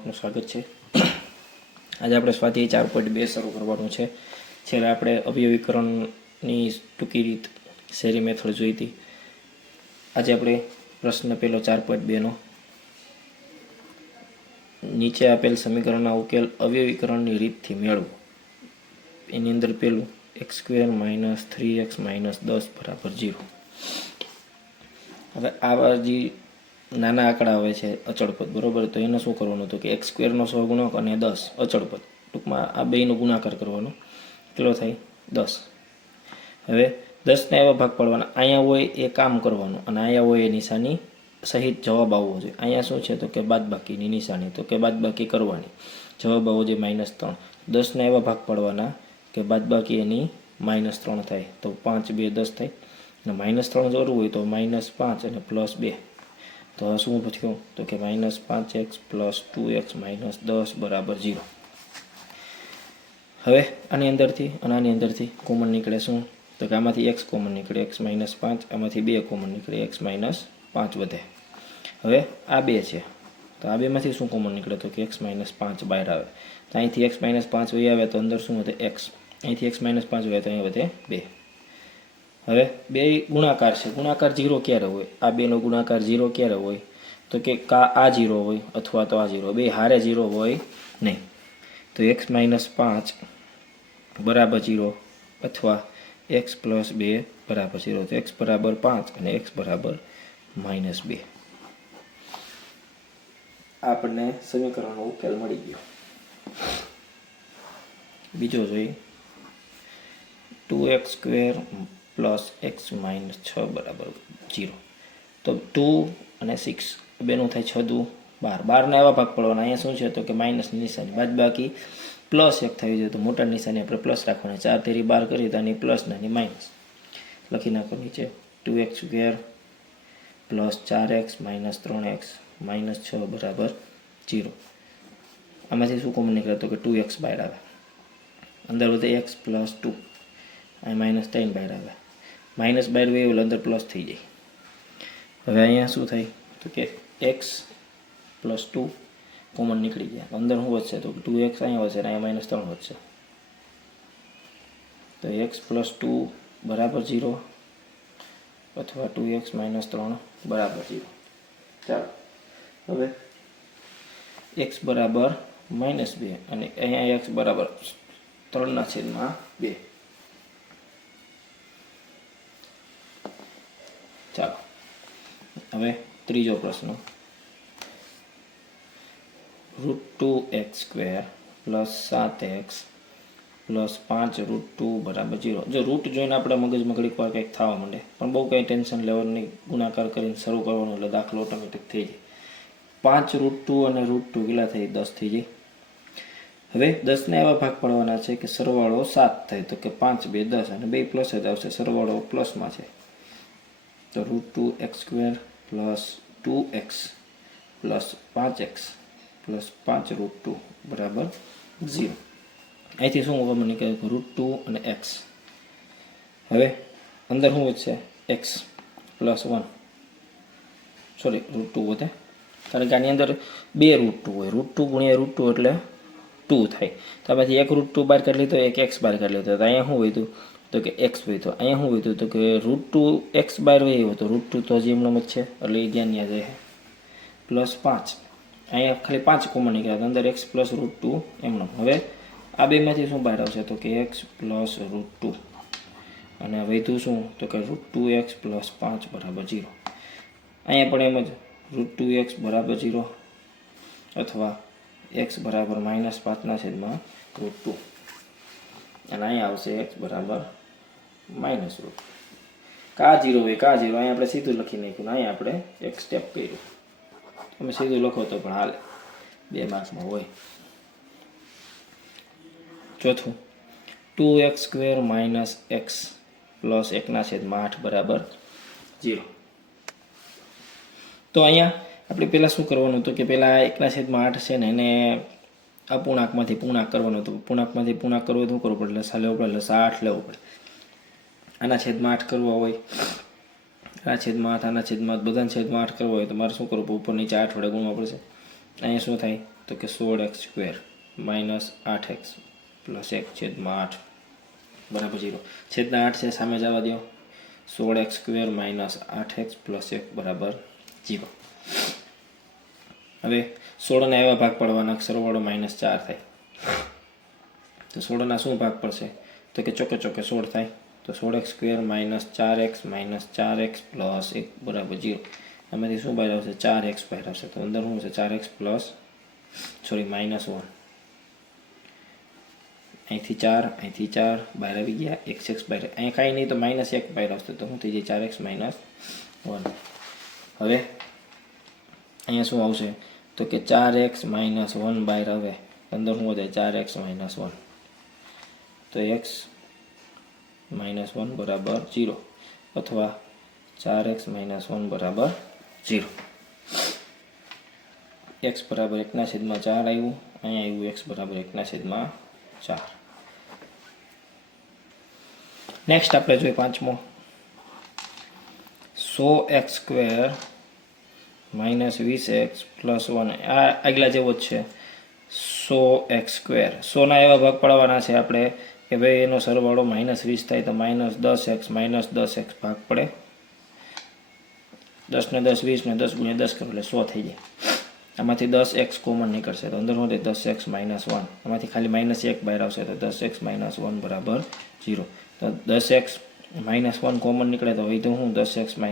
આપનું સ્વાગત છે। આજે આપણે સ્વાધ્યાય 4.2 શરૂ કરવાનું છે। છેલ્લે આપણે અવયવીકરણની ટૂંકી રીત શેરી મેથડ જોઈ હતી। આજે આપણે પ્રશ્ન પહેલો 4.2 નો નીચે આપેલ સમીકરણના ઉકેલ અવયવીકરણની રીતથી મેળવો। એની અંદર પહેલું x² - 3x - 10 = 0। હવે આવા જે નાના આંકડા આવે છે અચળ પદ, બરોબર, તો એને શું કરવાનું હતું કે x² નો સહગુણક અને 10 અચળ પદ, ટૂંકમાં આ બેયનો ગુણાકાર કરવાનો, કેટલો થાય 10। હવે 10 ના એવા ભાગ પાડવાના, અહીંયા હોય એ કામ કરવાનું અને અહીંયા હોય એ નિશાની સહિત જવાબ આવવો જોઈએ। અહીંયા શું છે તો કે બાદબાકીની નિશાની, તો કે બાદબાકી કરવાની, જવાબ આવવો જોઈએ -3। 10 ના એવા ભાગ પાડવાના કે બાદબાકી એની -3 થાય, તો 5 2 10 થાય, અને -3 જરૂર હોય તો -5 અને +2, તો શું થયું તો કે -5x + 2x - 10 = 0। હવે આની અંદરથી અને આની અંદરથી કોમન નીકળે શું તો કે આમાંથી x કોમન નીકળે, x - 5, આમાંથી 2 કોમન નીકળે, x - 5 વધે। હવે આ 2 છે તો આ બેમાંથી શું કોમન નીકળે તો કે x - 5 બહાર આવે, તો અહીંથી x - 5 વહી આવે તો અંદર શું વધે x, અહીંથી x - 5 વહે તો અહીં વધે 2। હવે બે ગુણાકાર છે, ગુણાકાર 0 ક્યારે હોય, આ બેનો ગુણાકાર 0 ક્યારે હોય તો કે આ 0 હોય અથવા તો આ 0, બે હારે 0 હોય નહીં। તો x - 5 = 0 અથવા x + 2 = 0, તો x = 5 અને x = -2। આપણને સમીકરણનો ઉકેલ મળી ગયો। બીજો જોઈએ 2x² + x - 6 = 0। તો 2 અને 6 બેનું થાય 6 દુ 12, 12 ના એવા ભાગ પડવાના, અહીંયા શું છે તો કે માઇનસની નિશાની, બાદબાકી +1 થવી જોઈએ, તો મોટા નિશાની આપણે પ્લસ રાખવાના, 4 તેરી 12 કરી તો આની પ્લસ ને આની માઇનસ લખી નાખો નીચે 2x² + 4x - 3x - 6 = 0। આમાંથી શું કોમન નીકળે તો કે 2x બહાર આવે, અંદર વધે x + 2, અહીં -3 બહાર આવે, માઇનસ બહાર હોય એટલે અંદર પ્લસ થઈ જાય। હવે અહીંયા શું થાય તો કે x + 2 કોમન નીકળી ગયા, અંદર શું વધશે તો 2x અહીંયા વધશે અને અહીંયા -3 વધશે, તો x + 2 = 0 અથવા 2x - 3 = 0। ચાલો હવે x = -2 અને અહીંયા x = 3/2। ચાલો હવે ત્રીજો પ્રશ્ન √2x² + 7x + 5√2 = 0। જો રૂટ જોઈને આપણે મગજ મગડી પર કંઈક થવા માંડે, પણ બહુ કંઈ ટેન્શન લેવાનું નહીં, ગુણાકાર કરીને શરૂ કરવાનું એટલે દાખલો ઓટોમેટિક થઈ જાય। 5√2 અને √2 કેટલા થઈ 10 થઈ જાય। હવે 10 ના એવા ભાગ પાડવાના છે કે સરવાળો 7 થાય, તો કે 5 2 10 અને 2 પ્લસ જ આવશે, સરવાળો પ્લસમાં છે, તો √2x² + 2x + 5x + 5√2 = 0। અહીંથી શું કોમન નીકળે √2 અને x, હવે અંદર શું વધશે x + 1, સોરી √2 વધે, કારણ કે આની અંદર 2 √2 હોય, √2 × √2 એટલે 2 થાય, તો આમાંથી એક √2 બહાર કાઢી લીધો, એક x બહાર કાઢી લીધો, તો અહીંયા શું વધ્યું તો કે x વધ્યો, અહીંયા શું વધ્યું તો કે √2 x બહાર વહ્યો તો √2 તો હજી એમનો જ છે એટલે એ ધ્યાન યાદ રહે, +5, અહીંયા ખાલી 5 કોમન નીકળ્યા, અંદર x + √2 એમનો। હવે આ બેમાંથી શું બહાર આવશે તો કે x + √2 અને વધ્યું શું તો કે √2x + 5 = 0। અહીંયા પણ એમ જ √2x = 0 અથવા x = -5/√2 અને અહીંયા આવશે x = -√2। કા 0 હોય કા 0, અહીંયા આપણે સીધું લખી નાખ્યું, અહીંયા આપણે એક સ્ટેપ કર્યું, તમે સીધું લખો તો પણ હાલે, 2 માર્ક્સમાં હોય। ચોથું 2x² - x + 1/8 = 0। તો અહીંયા આપણે પહેલાં શું કરવાનું હતું કે પહેલાં 1/8 છે ને એને અપૂર્ણાંકમાંથી પૂર્ણાંક કરવાનું હતું, પૂર્ણાંકમાંથી પૂર્ણાંક કરવો શું કરવું પડે, લસા લેવો પડે, લસા 8 લેવો પડે, આના છેદમાં 8 કરવા હોય, આના છેદમાં 8, આના છેદમાં બધાના છેદમાં 8 કરવો હોય તો મારે શું કરવું, ઉપર નીચે 8 વડે ગુણવા પડશે। અહીંયા શું થાય તો કે 16x² માઇનસ 8x પ્લસ 1/8 બરાબર 0. છેદના 8 છે સામે જવા દો. 16x² માઇનસ 8x પ્લસ 1 બરાબર 0. હવે 16 ના એવા ભાગ પાડવાના સરવાળો -4 થાય. તો 16 ના શું ભાગ પડશે તો કે ચોકે 16 થાય. તો 16x² માઇનસ 4x પ્લસ 1 બરાબર 0. આમાંથી શું બહાર આવશે 4x બહાર આવશે. તો અંદર શું છે 4x પ્લસ -1. અહીંથી 4 બહાર આવી ગયા. x બહાર અહીંયા કાંઈ નહીં તો -1 બહાર આવશે. તો શું થઈ જાય 4x - 1. હવે અહીંયા શું આવશે તો કે 4x - 1 બહાર આવે. અંદર શું વધે 4x - 1. તો x - 1 બરાબર 0 અથવા 4x - 1 બરાબર 0. x બરાબર 1/4 આવ્યું. અહીંયા આવ્યું x બરાબર 1/4. નેક્સ્ટ આપણે જોઈએ પાંચમો. 100x² minus 20x plus 1. આ આગલા જેવો જ છે. 100x². 100 ના એવા ભાગ પાડવાના છે આપણે કે ભાઈ એનો સરવાળો -20 થાય તો -10x ભાગ પડે. 10 ને 10 20 ને 10 × 10 કરો એટલે 100 થઈ જાય. આમાંથી 10x કોમન નીકળશે તો અંદર શું થાય 10x - 1. આમાંથી ખાલી -1 બહાર આવશે તો 10x - 1 બરાબર 0. તો 10x - 1 કોમન નીકળે તો હોય તો હું 10x - 1.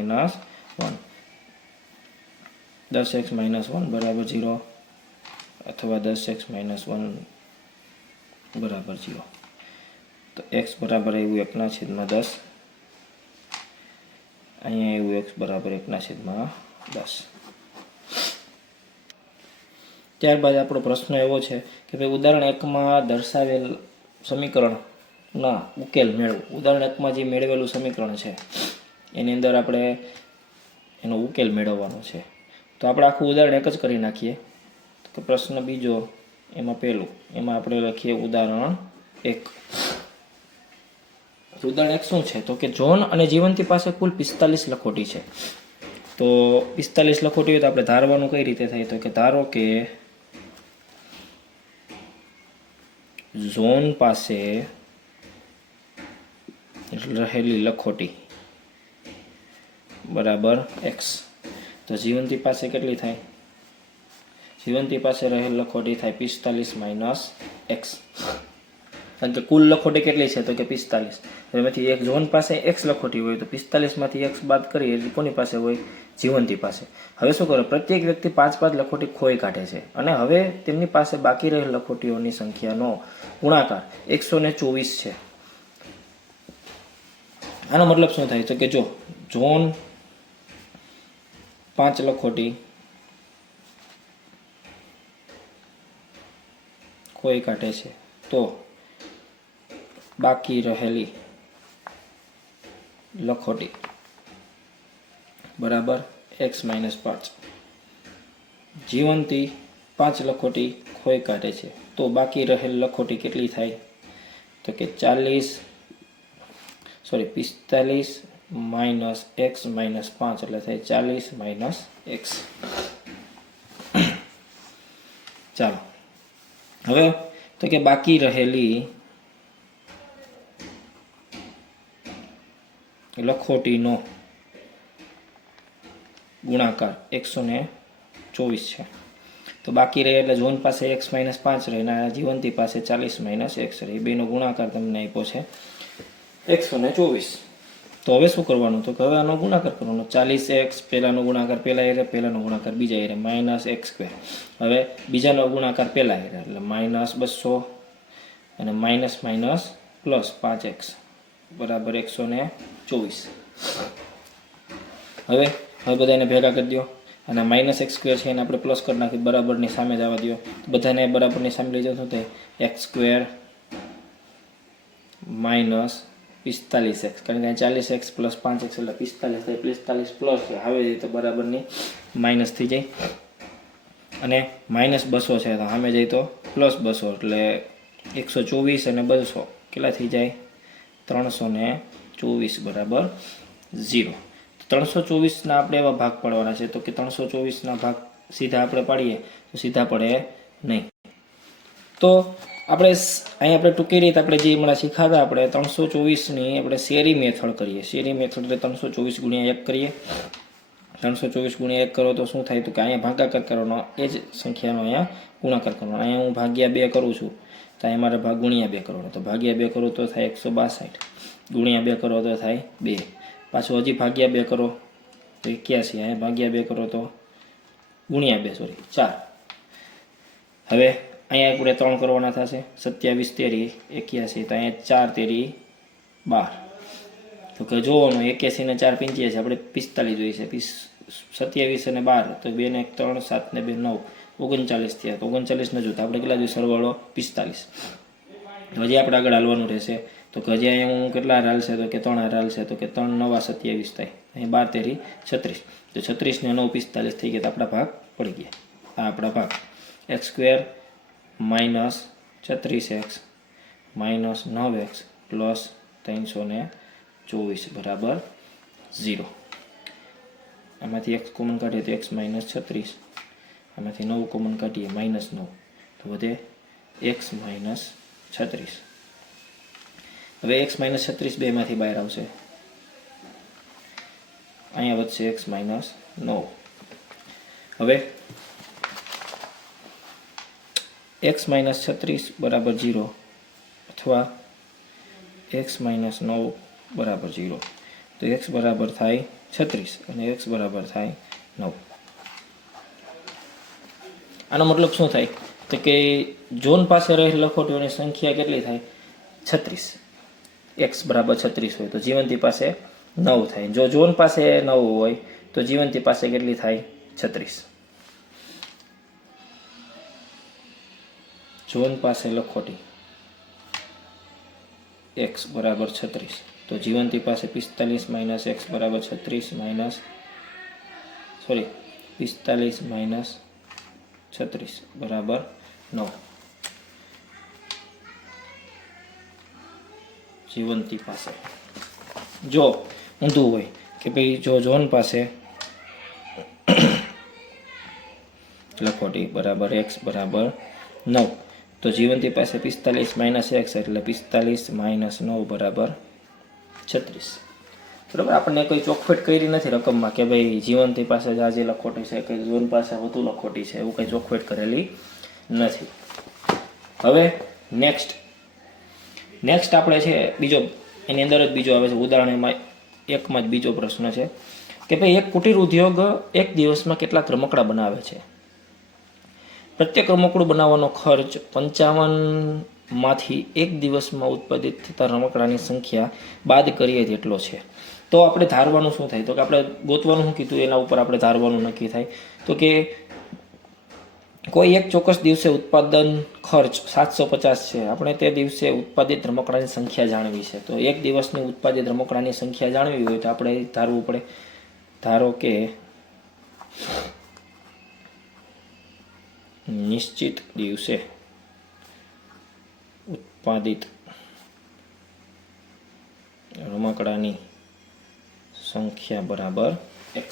10x - 1 બરાબર 0 અથવા 10x - 1 બરાબર 0. તો x બરાબર આવ્યું 1/10. અહીંયા આવ્યું x બરાબર 1/10. ત્યારબાદ આપણો પ્રશ્ન એવો છે કે ભાઈ ઉદાહરણ 1માં દર્શાવેલ સમીકરણના ઉકેલ મેળવો. ઉદાહરણ 1માં જે મેળવેલું સમીકરણ છે એની અંદર આપણે એનો ઉકેલ મેળવવાનો છે. તો આપણે આખું ઉદાહરણ 1 જ કરી નાખીએ. તો પ્રશ્ન બીજો એમાં પહેલું એમાં આપણે લખીએ ઉદાહરણ 1. ઉદાહરણ 1 શું છે તો કે જોન અને જીવંતી પાસે કુલ 45 લખોટી છે. તો 45 લખોટી હોય તો આપણે ધારવાનું કઈ રીતે થાય તો કે ધારો કે ઝોન પાસે રહેલી લખોટી બરાબર x. તો જીવંતી પાસે કેટલી થાય જીવંતી પાસે રહેલ લખોટી થાય 45 - x. કારણ કે કુલ લખોટી કેટલી છે તો કે 45. એમાંથી એક ઝોન પાસે x લખોટી હોય તો 45 માંથી x બાદ કરીએ એટલે કોની પાસે હોય જીવંતી પાસે. હવે શું કરો પ્રત્યેક વ્યક્તિ 5 લખોટી ખોઈ કાઢે છે અને હવે તેમની પાસે બાકી રહેલ લખોટીઓની સંખ્યાનો ગુણાકાર 124 છે. આનો મતલબ શું થાય તો કે જો ઝોન 5 લખોટી ખોઈ કાઢે છે તો બાકી રહેલી લખોટી બરાબર x - 5. જીવંતી 5 લખોટી ખોઈ કાઢે છે તો બાકી રહેલ લખોટી કેટલી થાય તો કે 45 - x - 5 એટલે થાય 40 - x. ચાલો હવે તો કે બાકી રહેલી લખોટીનો ગુણાકાર 124 છે. તો બાકી રહે એટલે ઝોન પાસે x - 5 રહે અને જીવંતી પાસે 40 - x રહે. બેનો ગુણાકાર તમને આપ્યો છે 124. તો હવે શું કરવાનું તો કે હવે આનો ગુણાકાર કરવાનો. 40x પહેલાનો ગુણાકાર પહેલા એરે પહેલાનો ગુણાકાર બીજા એરે -x². હવે બીજાનો ગુણાકાર પહેલા એરે એટલે -200 અને +5x બરાબર 124. હવે બધાને ભેગા કરી દો અને -x² છે એને આપણે પ્લસ કરી નાખી બરાબરની સામે જવા દો. બધાને બરાબરની સામે લઈ જાવ શું થાય x² - 45x કારણ કે 40x + 5x એટલે 45 થાય. 45 પ્લસ આવે તો બરાબરની માઇનસ થઈ જાય અને -200 છે તો સામે જાય તો +200 એટલે 124 અને 200 કેટલા થઈ જાય 324 બરાબર 0. 324 ના આપણે એવા ભાગ પાડવાના છે તો કે 324 ના ભાગ સીધા આપણે પાડીએ તો સીધા પડે નહીં. તો આપણે અહીંયા ટૂંકી રીતે આપણે જે હમણાં શીખાતા આપણે 324ની આપણે શેરી મેથડ કરીએ. શેરી મેથડ એટલે 324 ગુણ્યા 1 કરીએ. 324 ગુણ્યા 1 કરો તો શું થાય? તો કે અહીંયા ભાગાકાર કરવાનો, એ જ સંખ્યાનો અહીંયા ગુણાકાર કરવાનો. અહીંયા હું ભાગ્યા 2 કરું છું તો અહીંયા મારે ગુણ્યા 2 કરવાનો. તો ભાગ્યા 2 કરો તો થાય 162, ગુણ્યા 2 કરો તો થાય 2, પાછું હજી ભાગ્યા 2 કરો તો 81, અહીંયા ભાગ્યા 2 કરો તો ગુણ્યા 2 સોરી 4. હવે અહીંયા આપણે 3 કરવાના થશે. 27 તેરી 81, તો અહીંયા 4 તેરી 12. તો કે જોવાનું 81 ને 4 85, આપણે 45 જોઈએ છે. 27 અને 12 તો 2 ને 1 3, 7 ને 2 9, 39 થયા. તો 39 ને જોતા આપણે કેટલા જોઈએ? સરવાળો 45. હજી આપણે આગળ હાલવાનું રહેશે. તો કે હજી અહીંયા હું કેટલા હાલશે? તો કે 3 હાલશે. તો કે 3 9 27 થાય. અહીં 12 તેરી 36. તો 36 ને 9 45 થઈ ગયા. તો આપણા ભાગ પડી ગયા. આ આપણા ભાગ x² minus 36x minus 9x plus 324 બરાબર 0. આમાંથી x કોમન કાઢીએ તો x માઇનસ 36, આમાંથી 9 કોમન કાઢીએ માઇનસ 9, તો વધે x માઇનસ 36. હવે x માઇનસ 36 બેમાંથી બહાર આવશે. અહીંયા વધશે x માઇનસ 9. હવે x માઇનસ 36 બરાબર 0 અથવા x માઇનસ 9 બરાબર 0. તો x બરાબર થાય 36 અને x બરાબર થાય 9. આનો મતલબ શું થાય? તો કે ઝોન પાસે રહેલ લખોટીઓની સંખ્યા કેટલી થાય? 36. x બરાબર 36 હોય તો જીવંતી પાસે 9 થાય. જો ઝોન પાસે 9 હોય તો જીવંતી પાસે કેટલી થાય? 36. ઝોન પાસે લખોટી x બરાબર 36 તો જીવંતી પાસે 45 માઇનસ x બરાબર 36 માઇનસ 45 માઇનસ 36 બરાબર 9. જીવંતી પાસે જો ઊંધું હોય કે ભાઈ જો ઝોન પાસે લખોટી બરાબર x બરાબર 9 તો જીવંતી પાસે 45 માઇનસ x એટલે 45 માઇનસ 9 બરાબર 36. બરાબર. આપણને કોઈ ચોખવટ કરી નથી રકમમાં કે ભાઈ જીવંતી પાસે જ આજે લખોટી છે કે ઝોન પાસે વધુ લખોટી છે, એવું કંઈ ચોખવટ કરેલી નથી. હવે નેક્સ્ટ આપણે છે બીજો, એની અંદર જ બીજો આવે છે ઉદાહરણમાં 1માં જ બીજો પ્રશ્ન છે કે ભાઈ એક કુટીર ઉદ્યોગ એક દિવસમાં કેટલાક રમકડા બનાવે છે. પ્રત્યેક રમકડું બનાવવાનો ખર્ચ 55માંથી એક દિવસમાં ઉત્પાદિત થતા રમકડાની સંખ્યા બાદ કરીએ તેટલો છે. તો આપણે ધારવાનું શું થાય? તો કે આપણે ગોતવાનું શું કીધું એના ઉપર આપણે ધારવાનું નક્કી થાય. તો કે કોઈ એક ચોક્કસ દિવસે ઉત્પાદન ખર્ચ 750 છે. આપણે તે દિવસે ઉત્પાદિત રમકડાની સંખ્યા જાણવી છે. તો એક દિવસની ઉત્પાદિત રમકડાની સંખ્યા જાણવી હોય તો આપણે ધારવું પડે. ધારો કે નિશ્ચિત દિવસે ઉત્પાદિત રમકડાની સંખ્યા બરાબર x.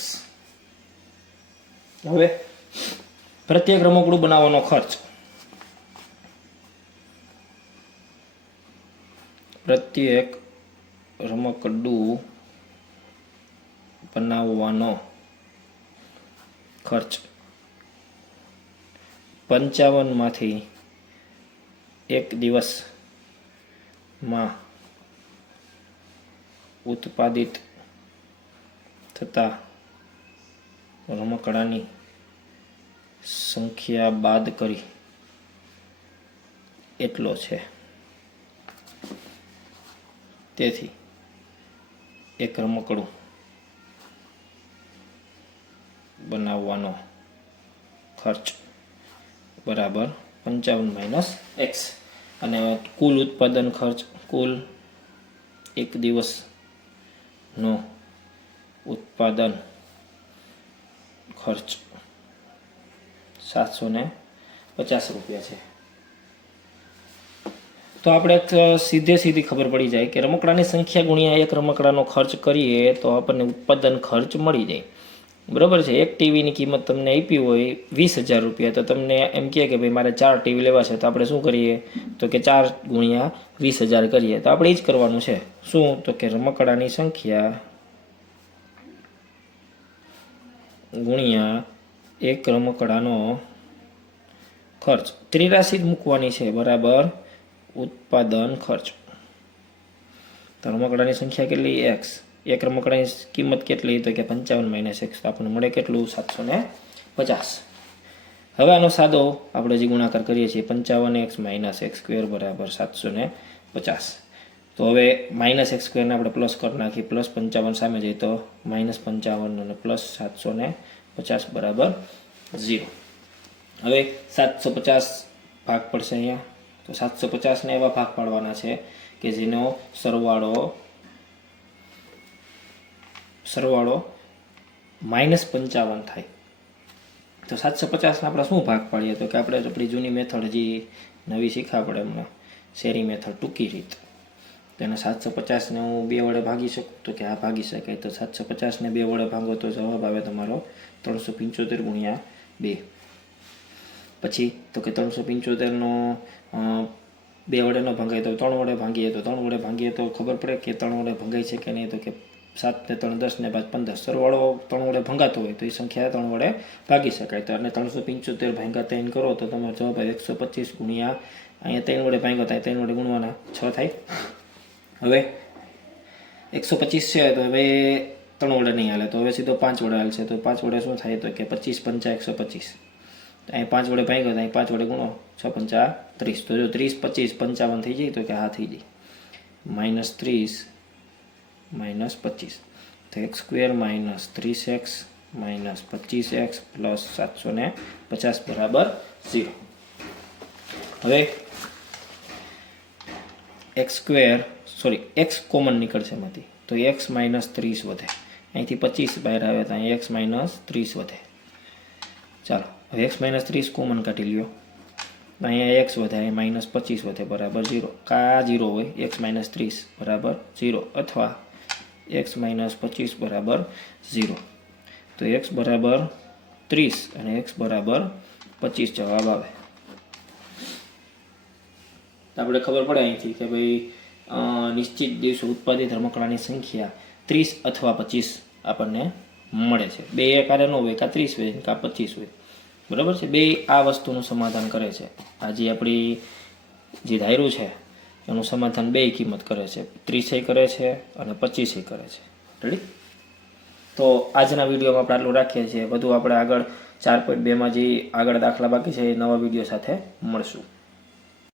હવે પ્રત્યેક રમકડું બનાવવાનો ખર્ચ પ્રત્યેક રમકડું બનાવવાનો ખર્ચ 55માંથી એક દિવસમાં ઉત્પાદિત થતા રમકડાની સંખ્યા બાદ કરી એટલો છે. તેથી એક રમકડું બનાવવાનો ખર્ચ બરાબર 55 માઇનસ x અને કુલ ઉત્પાદન ખર્ચ કુલ એક દિવસનો ઉત્પાદન ખર્ચ 750 રૂપિયા છે. તો આપણે સીધી ખબર પડી જાય કે રમકડાની સંખ્યા ગુણ્યા એક રમકડાનો ખર્ચ કરીએ તો આપણને ઉત્પાદન ખર્ચ મળી જાય. બરાબર છે. એક ટીવીની કિંમત તમને આપી હોય 20,000 રૂપિયા, તો તમને એમ કહે કે ભાઈ મારે 4 ટીવી લેવા છે, તો આપણે શું કરીએ તો કે 4 ગુણ્યા 20,000 કરીએ. તો આપણે એ જ કરવાનું છે. શું તો કે રમકડાની સંખ્યા ગુણ્યા એક રમકડાનો ખર્ચ, ત્રિરાશી જ મૂકવાની છે, બરાબર ઉત્પાદન ખર્ચ. તો રમકડાની સંખ્યા કેટલી? એક્સ. એક રમકડાની કિંમત કેટલી તો કે 55 - x, તો આપણને મળે કેટલું? 750. હવે આનો સાદો આપણે જે ગુણાકાર કરીએ છીએ 55x - x² બરાબર 750. તો હવે -x² ને આપણે પ્લસ કરી નાખીએ, +55 સામે જઈએ તો -55 અને +750 બરાબર 0. હવે 750 ભાગ પડશે અહીંયા, તો 750ને એવા ભાગ પાડવાના છે કે જેનો સરવાળો -55 થાય. તો 750 આપણે શું ભાગ પાડીએ તો કે આપણે આપણી જૂની મેથડ જે નવી શીખા પડે એમને શેરી મેથડ, ટૂંકી રીત. તો એને 750ને હું 2 વડે ભાગી શકું તો કે આ ભાગી શકાય. તો 750ને 2 વડે ભાગો તો જવાબ આવે તમારો 375 ગુણ્યા 2. પછી તો કે 375નો 2 વડે ન ભંગાય તો 3 વડે ભાંગીએ, તો 3 વડે ભાંગીએ તો ખબર પડે કે 3 વડે ભંગાય છે કે નહીં. તો કે 7 ને 3 10 ને 5 15, સરવાળો 3 વડે ભંગાતો હોય તો એ સંખ્યા 3 વડે ભાગી શકાય. તો અને 375 ભાગ્યા 3 કરો તો તમારો જવાબ આવે 125 ગુણ્યા અહીંયા 3 વડે ભાગ્યો તો 3 વડે ગુણવાના 6 થાય. હવે 125 છે તો હવે 3 વડે નહીં હાલે, તો હવે સીધો 5 વડે હાલશે. તો 5 વડે શું થાય તો કે 25 × 5 = 125. અહીં 5 વડે ભાગ્યો તો અહીં 5 વડે ગુણો 6 × 5 = 30. તો જો 30 25 55 થઈ જાય તો કે હા થઈ જાય. -30 - 25 તો x² - 30x - 25x + 750 બરાબર 0. હવે x કોમન નીકળશે એમાંથી, તો x - 30 વધે. અહીંથી 25 બહાર આવે તો અહીં x - 30 વધે. ચાલો હવે x - 30 કોમન કાઢી લ્યો, અહીંયા x વધે, અહીં -25 વધે બરાબર 0. કા 0 હોય x - 30 બરાબર 0 અથવા x - 25 બરાબર 0. તો x બરાબર 30 અને x બરાબર 25 જવાબ આવે. તો આપણે ખબર પડે અહીંથી કે ભાઈ નિશ્ચિત દિવસે ઉત્પાદિત રમકડાની સંખ્યા 30 અથવા 25 આપણને મળે છે. બે એકારે ન હોય, કાં 30 હોય કાં 25 હોય, બરાબર છે. બે આ વસ્તુનું સમાધાન કરે છે. આ જે આપણી જે ધાર્યું છે એનું સમાધાન બે કિંમત કરે છે, 30 કરે છે અને 25 કરે છે. રેડી? તો આજના વિડીયોમાં આપણે આટલું રાખીએ છીએ. બધું આપણે આગળ 4.2માં જે આગળ દાખલા બાકી છે એ નવા વિડીયો સાથે મળશું.